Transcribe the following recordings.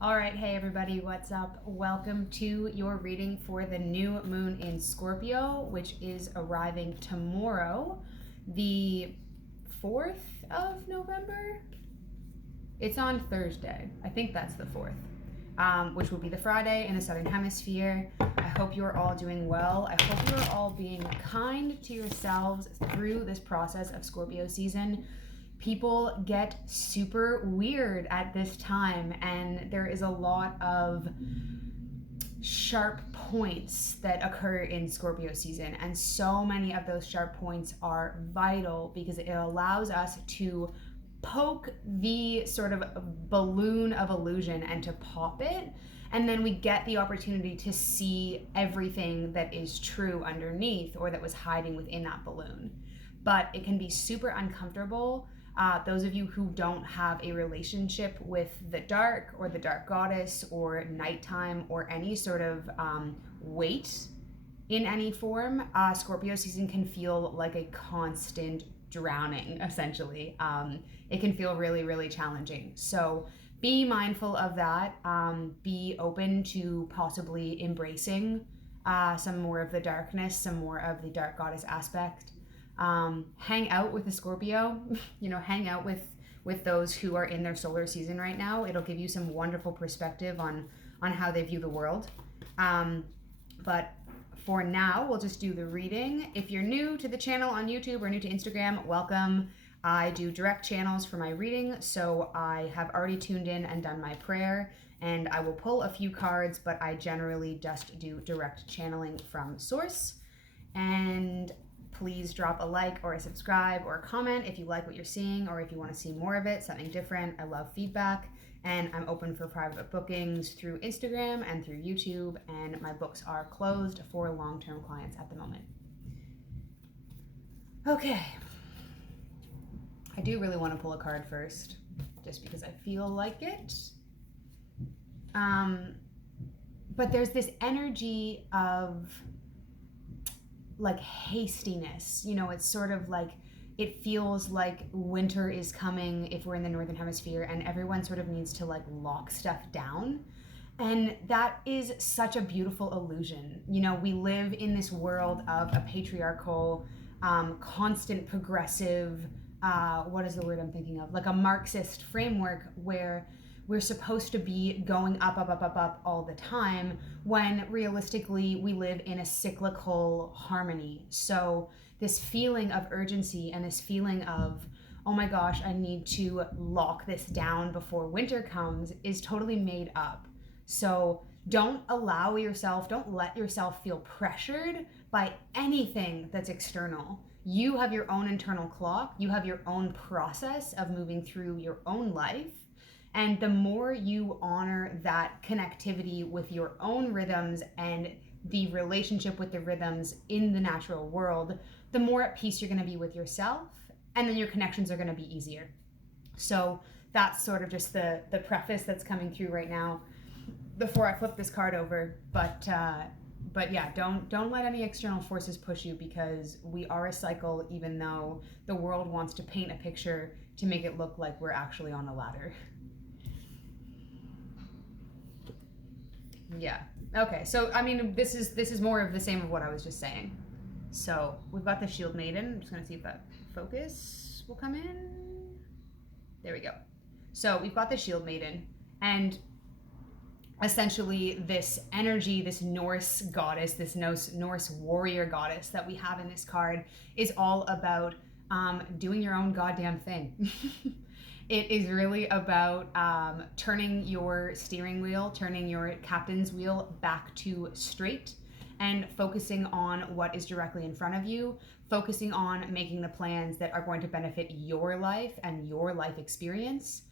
All right, hey everybody, what's up? Welcome to your reading for the new moon in Scorpio, which is arriving tomorrow, the 4th of November. It's on Thursday. I think that's the 4th, which will be the Friday in the Southern Hemisphere. I hope you're all doing well. I hope you're all being kind to yourselves through this process of Scorpio season. People get super weird at this time, and there is a lot of sharp points that occur in Scorpio season, and so many of those sharp points are vital because it allows us to poke the sort of balloon of illusion and to pop it, and then we get the opportunity to see everything that is true underneath or that was hiding within that balloon. But it can be super uncomfortable. Those of you who don't have a relationship with the dark or the dark goddess or nighttime or any sort of weight in any form, Scorpio season can feel like a constant drowning, essentially. It can feel really, really challenging. So be mindful of that. Be open to possibly embracing some more of the darkness, some more of the dark goddess aspect. Hang out with the Scorpio, hang out with those who are in their solar season right now. It'll give you some wonderful perspective on how they view the world. But for now, we'll just do the reading. If you're new to the channel on YouTube or new to Instagram, welcome. I do direct channels for my reading, so I have already tuned in and done my prayer, and I will pull a few cards, but I generally just do direct channeling from source. And please drop a like or a subscribe or a comment if you like what you're seeing or if you want to see more of it, something different. I love feedback, and I'm open for private bookings through Instagram and through YouTube, and my books are closed for long-term clients at the moment. Okay. I do really want to pull a card first, just because I feel like it. But there's this energy of like hastiness, it's sort of like it feels like winter is coming if we're in the Northern Hemisphere, and everyone sort of needs to like lock stuff down. And that is such a beautiful illusion. We live in this world of a patriarchal, constant progressive, what is the word I'm thinking of? Like a Marxist framework where we're supposed to be going up, up, up, up, up all the time, when realistically we live in a cyclical harmony. So this feeling of urgency and this feeling of, oh my gosh, I need to lock this down before winter comes is totally made up. So don't let yourself feel pressured by anything that's external. You have your own internal clock. You have your own process of moving through your own life. And the more you honor that connectivity with your own rhythms and the relationship with the rhythms in the natural world, the more at peace you're going to be with yourself, and then your connections are going to be easier. So that's sort of just the preface that's coming through right now before I flip this card over. But yeah, don't let any external forces push you, because we are a cycle, even though the world wants to paint a picture to make it look like we're actually on a ladder. Yeah. Okay. So this is more of the same of what I was just saying. So we've got the Shield Maiden. I'm just gonna see if that focus will come in. There we go. So we've got the Shield Maiden, and essentially this energy, this Norse goddess, this Norse warrior goddess that we have in this card is all about doing your own goddamn thing. It is really about turning your steering wheel, turning your captain's wheel back to straight, and focusing on what is directly in front of you, focusing on making the plans that are going to benefit your life and your life experience,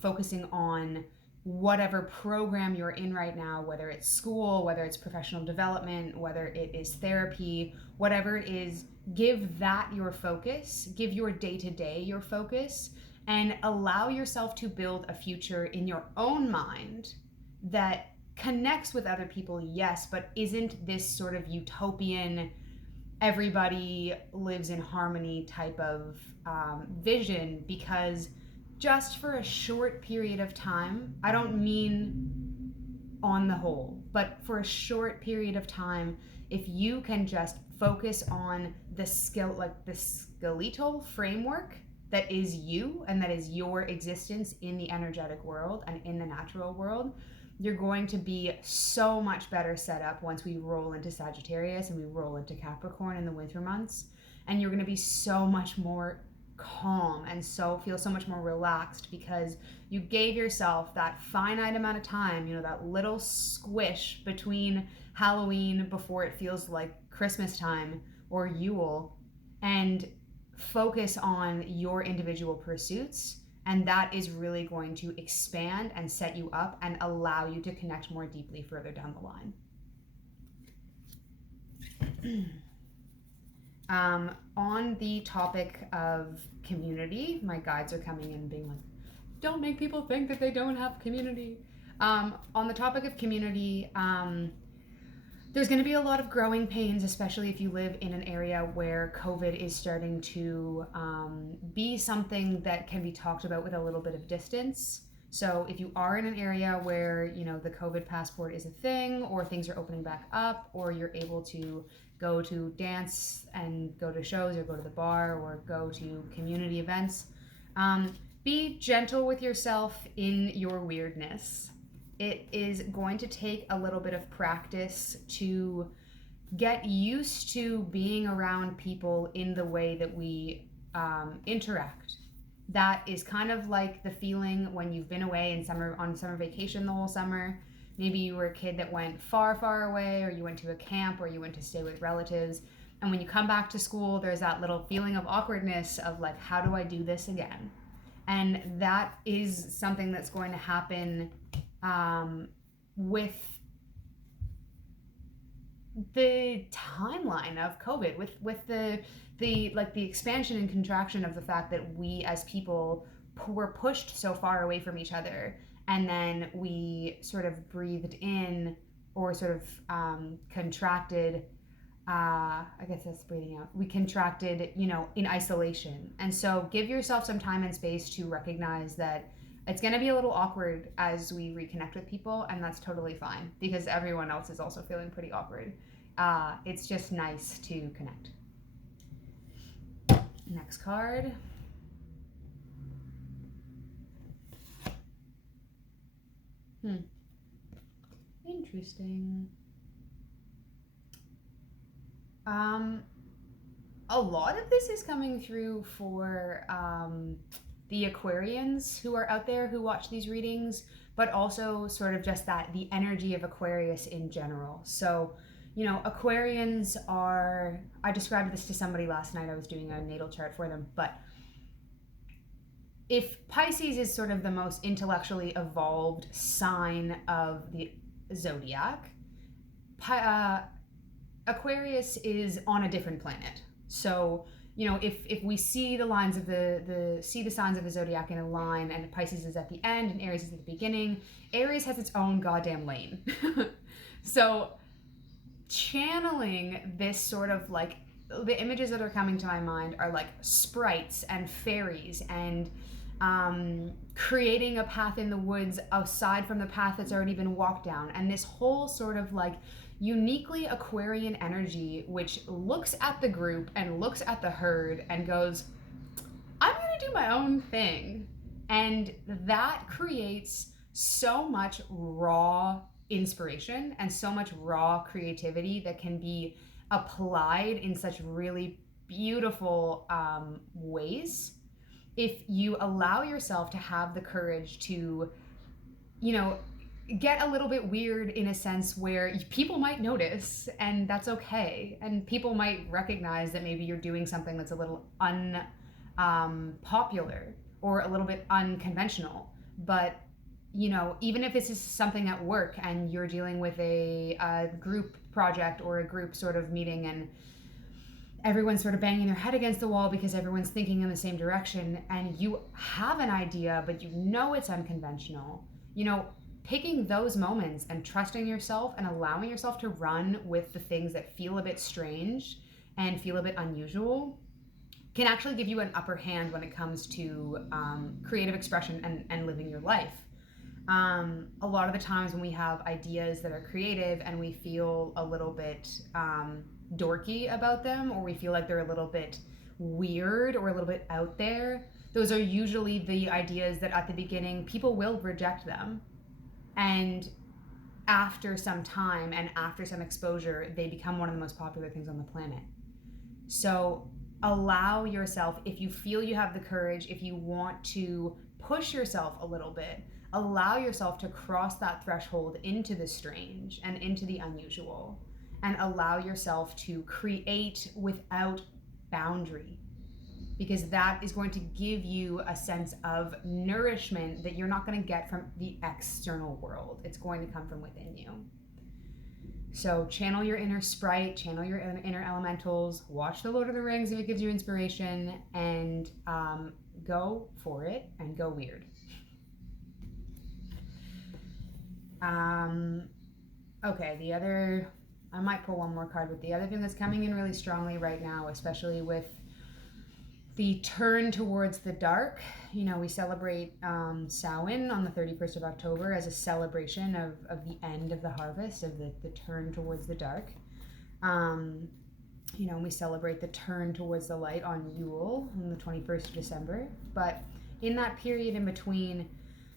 focusing on whatever program you're in right now, whether it's school, whether it's professional development, whether it is therapy, whatever it is, give that your focus, give your day-to-day your focus, and allow yourself to build a future in your own mind that connects with other people, yes, but isn't this sort of utopian, everybody lives in harmony type of vision, because just for a short period of time, I don't mean on the whole, but for a short period of time, if you can just focus on the skeletal framework that is you and that is your existence in the energetic world and in the natural world, you're going to be so much better set up once we roll into Sagittarius and we roll into Capricorn in the winter months. And you're going to be so much more calm and so feel so much more relaxed because you gave yourself that finite amount of time, that little squish between Halloween before it feels like Christmas time or Yule, and focus on your individual pursuits. And that is really going to expand and set you up and allow you to connect more deeply further down the line. On the topic of community, my guides are coming in being like, don't make people think that they don't have community. On the topic of community, there's going to be a lot of growing pains, especially if you live in an area where COVID is starting to be something that can be talked about with a little bit of distance. So if you are in an area where, the COVID passport is a thing, or things are opening back up, or you're able to go to dance and go to shows or go to the bar or go to community events, be gentle with yourself in your weirdness. It is going to take a little bit of practice to get used to being around people in the way that we interact. That is kind of like the feeling when you've been away on summer vacation the whole summer. Maybe you were a kid that went far, far away, or you went to a camp, or you went to stay with relatives. And when you come back to school, there's that little feeling of awkwardness of like, how do I do this again? And that is something that's going to happen with the timeline of COVID, with the expansion and contraction of the fact that we as people were pushed so far away from each other, and then we sort of breathed in or sort of contracted. I guess that's breathing out. We contracted, in isolation. And so give yourself some time and space to recognize that it's going to be a little awkward as we reconnect with people, and that's totally fine because everyone else is also feeling pretty awkward. It's just nice to connect. Next card. Interesting. A lot of this is coming through for the Aquarians who are out there who watch these readings, but also sort of just the energy of Aquarius in general. So, Aquarians are, I described this to somebody last night, I was doing a natal chart for them, but if Pisces is sort of the most intellectually evolved sign of the zodiac, Aquarius is on a different planet. So, if we see the lines of the signs of the zodiac in a line, and Pisces is at the end and Aries is at the beginning, Aries has its own goddamn lane. So, channeling this sort of like, the images that are coming to my mind are like sprites and fairies and creating a path in the woods aside from the path that's already been walked down, and this whole sort of like uniquely Aquarian energy, which looks at the group and looks at the herd and goes, I'm gonna do my own thing. And that creates so much raw inspiration and so much raw creativity that can be applied in such really beautiful ways if you allow yourself to have the courage to, get a little bit weird in a sense where people might notice, and that's okay. And people might recognize that maybe you're doing something that's a little unpopular or a little bit unconventional. But, even if it's just something at work and you're dealing with a group project or a group sort of meeting, and everyone's sort of banging their head against the wall because everyone's thinking in the same direction, and you have an idea, but it's unconventional, picking those moments and trusting yourself and allowing yourself to run with the things that feel a bit strange and feel a bit unusual can actually give you an upper hand when it comes to creative expression and living your life. A lot of the times when we have ideas that are creative and we feel a little bit dorky about them, or we feel like they're a little bit weird or a little bit out there, those are usually the ideas that at the beginning people will reject them. And after some time and after some exposure, they become one of the most popular things on the planet. So allow yourself, if you feel you have the courage, if you want to push yourself a little bit, allow yourself to cross that threshold into the strange and into the unusual, and allow yourself to create without boundary, because that is going to give you a sense of nourishment that you're not going to get from the external world. It's going to come from within you. So channel your inner sprite, channel your inner elementals, watch The Lord of the Rings if it gives you inspiration, and go for it and go weird. Okay, I might pull one more card, but the other thing that's coming in really strongly right now, especially with the turn towards the dark, we celebrate Samhain on the 31st of October as a celebration of the end of the harvest, of the turn towards the dark. We celebrate the turn towards the light on Yule on the 21st of December. But in that period in between,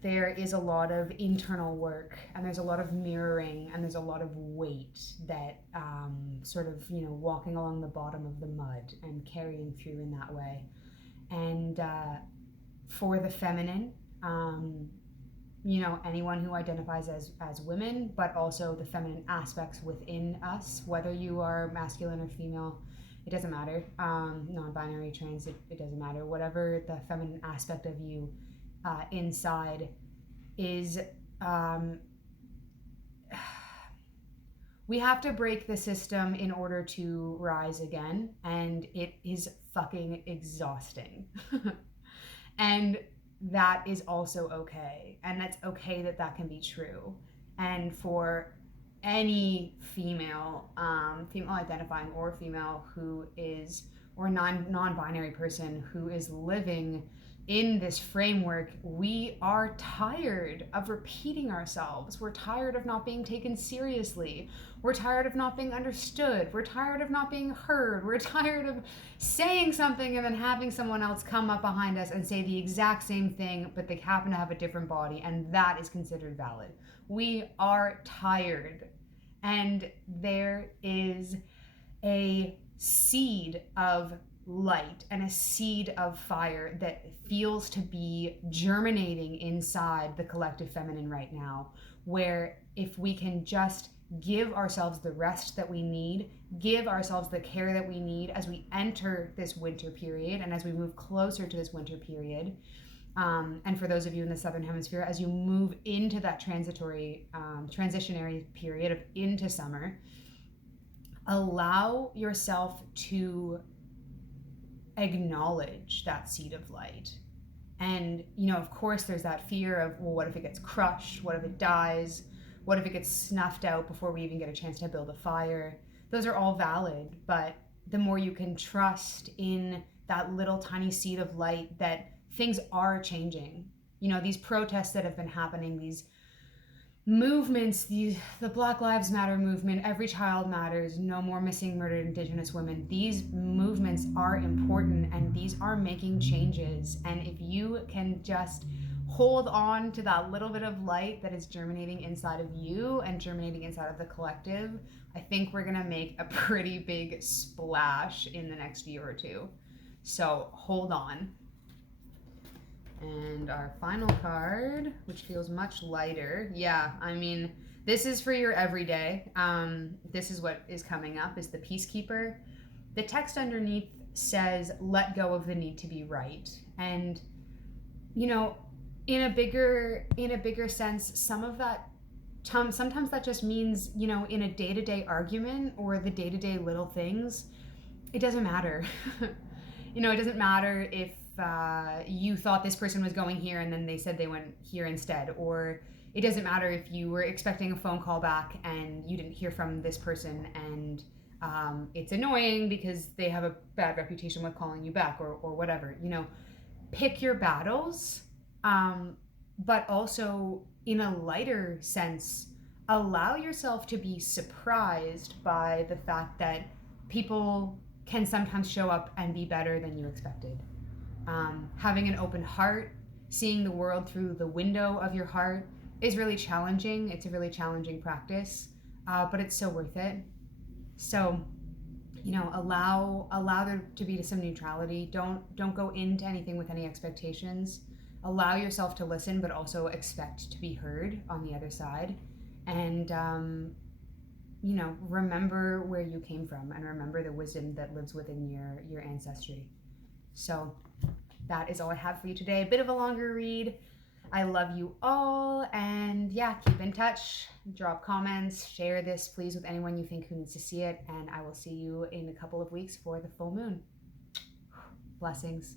there is a lot of internal work, and there's a lot of mirroring, and there's a lot of weight that walking along the bottom of the mud and carrying through in that way. And for the feminine, anyone who identifies as women, but also the feminine aspects within us, whether you are masculine or female, it doesn't matter. Non-binary, trans, it doesn't matter. Whatever the feminine aspect of you inside is, we have to break the system in order to rise again, and it is fucking exhausting. And that is also okay, and that's okay that can be true. And for any female identifying or female who is, or non-binary person who is living in this framework, we are tired of repeating ourselves. We're tired of not being taken seriously. We're tired of not being understood. We're tired of not being heard. We're tired of saying something and then having someone else come up behind us and say the exact same thing, but they happen to have a different body, and that is considered valid. We are tired. And there is a seed of light and a seed of fire that feels to be germinating inside the collective feminine right now, where if we can just give ourselves the rest that we need, give ourselves the care that we need as we enter this winter period and as we move closer to this winter period, and for those of you in the Southern Hemisphere, as you move into that transitionary period of into summer, allow yourself to acknowledge that seed of light. And of course there's that fear of, well, what if it gets crushed? What if it dies? What if it gets snuffed out before we even get a chance to build a fire? Those are all valid, but the more you can trust in that little tiny seed of light that things are changing. These protests that have been happening, these movements, the Black Lives Matter movement, Every Child Matters, No More Missing Murdered Indigenous Women, these movements are important, and these are making changes. And if you can just hold on to that little bit of light that is germinating inside of you and germinating inside of the collective, I think we're gonna make a pretty big splash in the next year or two. So hold on. And our final card, which feels much lighter. Yeah, this is for your everyday. This is what is coming up, is the Peacekeeper. The text underneath says, let go of the need to be right. And, in a bigger sense, some of that, sometimes that just means, in a day-to-day argument or the day-to-day little things, it doesn't matter. It doesn't matter if you thought this person was going here and then they said they went here instead, or it doesn't matter if you were expecting a phone call back and you didn't hear from this person and It's annoying because they have a bad reputation with calling you back or whatever. Pick your battles, but also in a lighter sense, allow yourself to be surprised by the fact that people can sometimes show up and be better than you expected. Having an open heart, seeing the world through the window of your heart is really challenging. It's a really challenging practice, but it's so worth it. So, allow there to be some neutrality. Don't go into anything with any expectations. Allow yourself to listen, but also expect to be heard on the other side. And remember where you came from, and remember the wisdom that lives within your ancestry. So that is all I have for you today. A bit of a longer read. I love you all, and yeah, keep in touch. Drop comments, share this please with anyone you think who needs to see it, and I will see you in a couple of weeks for the full moon. Blessings.